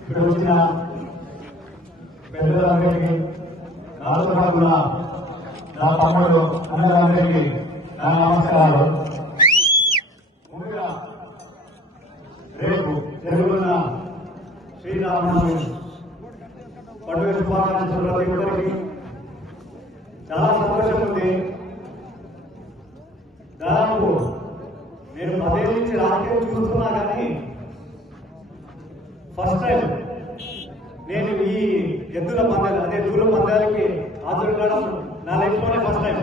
ఇక్కడ వచ్చిన పెద్దలందరికీ నాతో కూడా నా తమ్ముడు అన్నలందరికీ నా నమస్కారాలు ముందుగా రేపు జరుగుతున్న శ్రీరామనవమి పండుగ శుభాకాంక్షలు ప్రతి ఒక్కరికి చాలా సంతోషం ఉంది దాదాపు పదేళ్ళ నుంచి రాజకీయం చూస్తున్నా కానీ ఫస్ట్ టైం నేను ఈ ఎద్దుల పందాలు అదే దూల పందాలకి హాజరు కావడం నా లైఫ్లోనే ఫస్ట్ టైం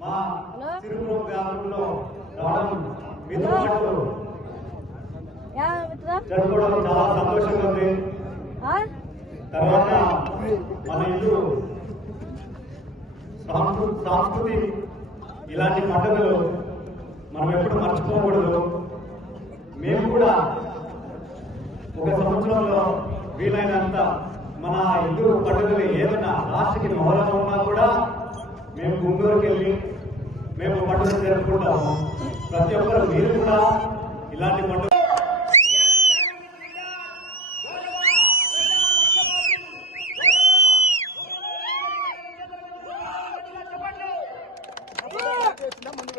మా తిరుపతి గ్రామంలో రావడం మీతో పాటు యా మిత్ర. జరుపుకోవడం చాలా సంతోషంగా ఉంది. తర్వాత మన ఇల్లు సంస్కృతి ఇలాంటి పండుగలు మనం ఎప్పుడు మర్చిపోకూడదు. మేము కూడా ఒక సంవత్సరంలో వీలైనంత మన హిందూ పండుగలు ఏదైనా రాష్ట్రకి మొహరం ఉన్నా కూడా మేము గుంటూరుకి వెళ్ళి మేము పండుగ జరుపుకుంటాము. ప్రతి ఒక్కరు మీరు కూడా ఇలాంటి పండుగ చేసిందా ముందు